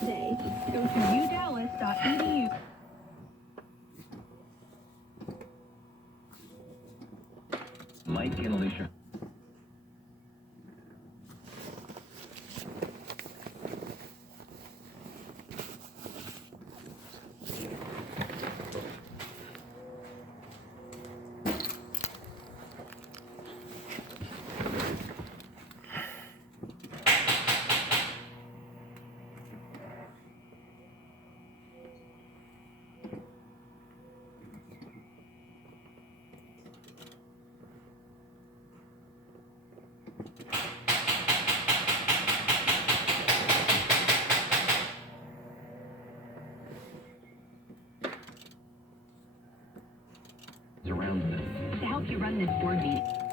today. Go to udallas.edu. Mike and Alicia. Around this. To help you run this board meeting.